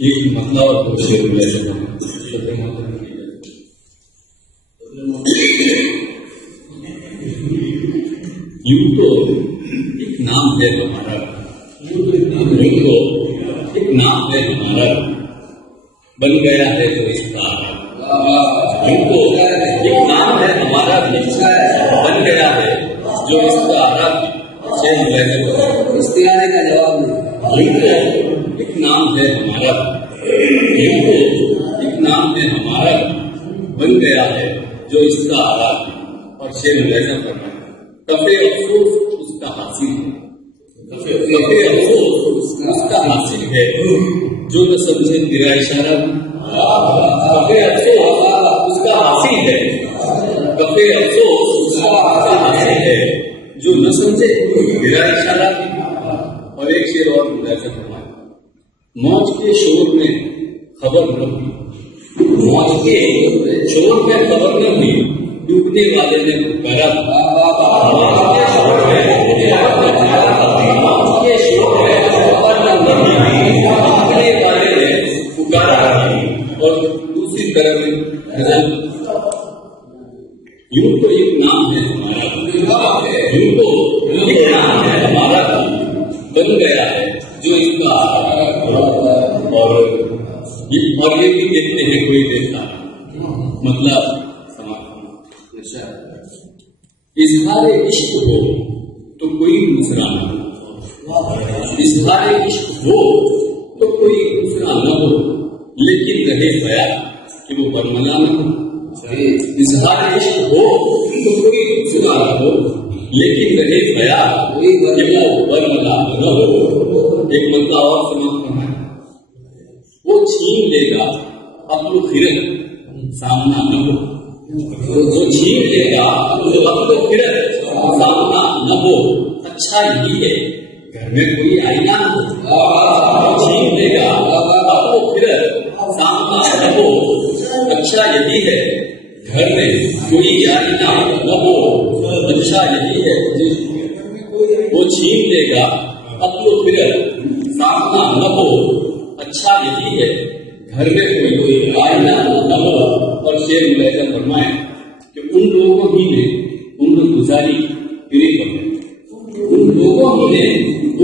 एक मतलब और दो शेर यूं तो एक नाम है हमारा, यूं तो एक नाम है हमारा, बन गया है जो इसका यूं तो एक नाम है हमारा, बन गया है जो इसका इसके आने का जवाब नहीं। यूं तो एक नाम है हमारा, यूं तो एक नाम है हमारा, बन गया है जो इसका आराम। और शेर मुलायजा करना कफे अफसोस उसका हासिल है, कफे अफसोस उसका हासिल है जो न समझे तेरा इशारा। कफे अफसोस उसका हासिल है, कफे अफसोस उसका हासिल है जो न समझे तेरा इशारा। और एक शेर और मुलायजा करना मौज के शोर में खबर न हुई, मौज के शोर में खबर न हुई, डूबने वाले ने पुकारा। मौज के शोर में खबर न हुई, डूबने वाले ने पुकारा। और दूसरी तरफ यूं तो एक नाम है हमारा, यूं तो एक नाम है हमारा, बन गया है जो इसका। और ये भी देखते हैं कोई देखता, मतलब इज़हारे इश्क हो तो कोई दूसरा न हो, इज़हारे इश्क हो तो कोई दूसरा न हो, लेकिन रहे बया कि वो बरमला न हो। इज़हारे इश्क हो तो कोई दूसरा न हो, लेकिन रहे बया कि वो बरमला न हो। एक मतलब और समाप्त है, वो छीन लेगा अपनो खिरत सामना न हो, वो छीन लेगा तो अपनो खिरत सामना न हो। अच्छा यही है घर में कोई आईना हो, वो छीन लेगा अपनो खिरत सामना न हो। अच्छा यही है घर में कोई आईना न हो, अच्छा यही है वो छीन लेगा अपनो खिरत सामना न हो। अच्छा यही है घर में कोई आईना न हो। और शेर मुलायजा फरमाए कि उन लोगों ही ने उम्र गुजारी तेरे बगैर, उन लोगों ही ने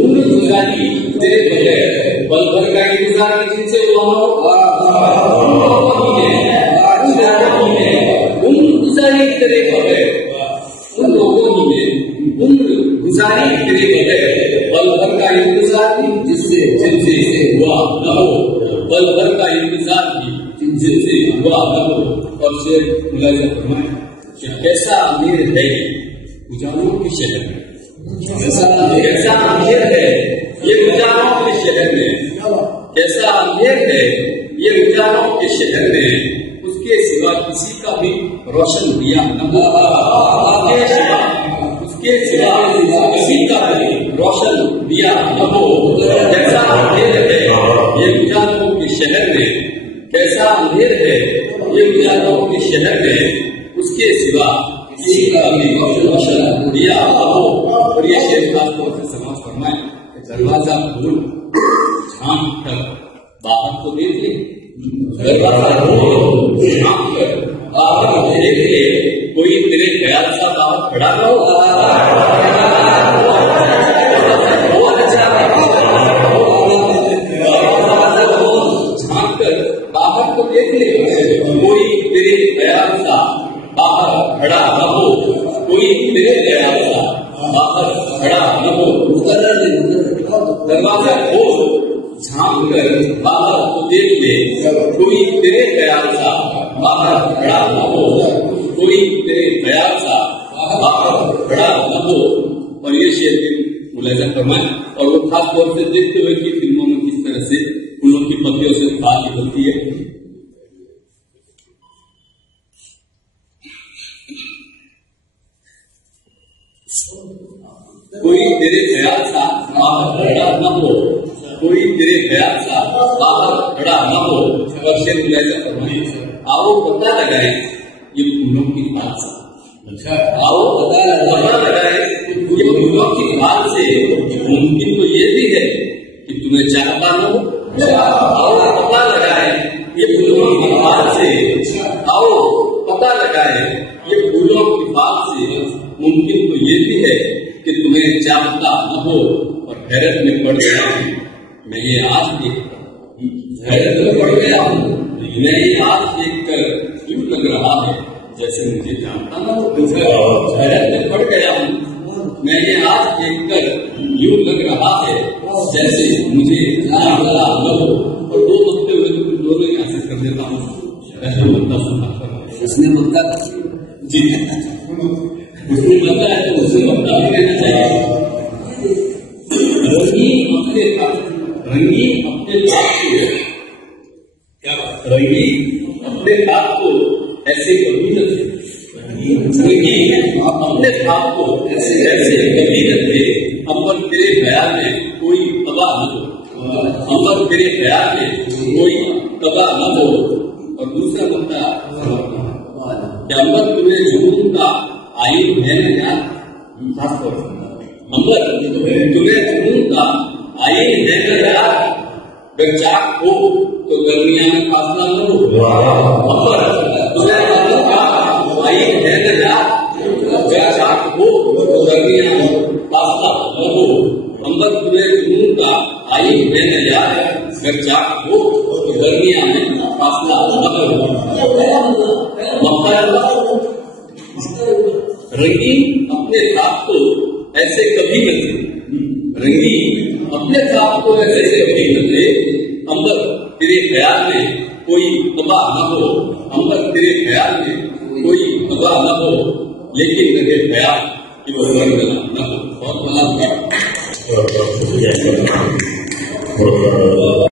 उम्र गुजारी तेरे बगैर, पल भर का इंतजार जिनसे हुआ हो। उन लोगों ही ने उम्र गुजारी तेरे बगैर, उन लोगों ही ने उम्र गुजारी तेरे बगैर, पल भर का इंतजार जिनसे हुआ न हो, पल भर का इंतजार भी जिनसे हुआ न हो। और शेर मुलायजा फरमाए कि कैसा अमीर है उजालों के शहर में, कैसा अमीर है ये उजालों के शहर में, कैसा अमीर है ये उजालों के शहर में, उसके सिवा किसी का भी रोशन दिया न हो, उसके सिवा किसी का भी रोशन दिया न हो। कैसा अमीर है ये उजालों के शहर में, कैसा अंधेर है ये उजालों के शहर में, उसके सिवा किसी का भी रोशन दिया हो। और ये शेर खास तौर से समाज फरमाए, दरवाजा खोल झांक कर बाहर तो देख ले, दरवाजा खोल झांक कर बाहर तो देख ले, कोई तेरे ख्याल सा बाहर खड़ा न हो। बाहर तो देख ले, कोई तेरे ख्याल सा बाहर खड़ा न हो, कोई तेरे ख्याल सा बाहर खड़ा न हो। दरवाजा खोल झांक कर बाहर तो देख ले, कोई तेरे ख्याल सा बाहर खड़ा न हो, कोई तेरे ख्याल सा बाहर खड़ा न हो। और ये शेर भी मुलायजा फरमाए, और वो खास तौर से देखते हुए कि फिल्मों में किस तरह से उन लोग की पत्तियों से बात निकलती है। कोई तेरे ख्याल सा बाहर खड़ा न हो, कोई तेरे ख्याल सा बाहर खड़ा न हो। और शेर मुलायजा फरमाए, आओ पता लगाए ये फूलों की बात से, आओ पता लगाए ये फूलों की बात से। मुमकिन तो ये भी है कि तुम्हें चाहता न हो, आओ तुम्हें चाहता न हो और हैरत में पड़ गया हूँ मैं ये आज देखकर। हैरत में पड़ गया हूँ मैं ये आज देखकर यूं लग रहा है जैसे मुझे जानता न हो। हैरत में पड़ गया हूँ मैं ये आज देखकर यूं लग रहा है जैसे मुझे जानता न हो। और दो मत्ते हुए तो दोनों यहाँ से कर देता हूँ। ऐसा मत्ता सुना उसने मत्ता जी उसने मत्ता है तो उसे मत्ता भी लेना चाहिए। रंगीन अपने पाप को क्या रंगीन अपने पाप को ऐसे कभी न थे। रंगीन अपने पाप को ऐसे ऐसे कभी न थे। अम्बर तेरे ख्याल में कोई तबाह न हो। अम्बर तेरे ख्याल में कोई तबाह न हो। और दूसरा बंदा क्या अम्बर तुम्हें जुनून का आयु है न यार। अम्बर तुम्हें जुनून का आयु है न यार। अगर चाक हो तो गर्मियां में फासला न हो। अम्बर तुम्हें जुनून का आयु है न यार। अगर चाक हो तो गर्मियां में फासला न हो। अम्बर तुम्हें जुनून का आयु है न यार। अगर चाक हो तो गर्मियां में फासला न हो। रंगीन अपने साथ को ऐसे कभी न थे। रंगीन अपने साथ को ऐसे कभी न थे। अम्बर तेरे ख्याल में कोई तबाह न हो। अम्बर तेरे ख्याल में कोई तबाह न हो। लेकिन रहे ख्याल कि वो रंग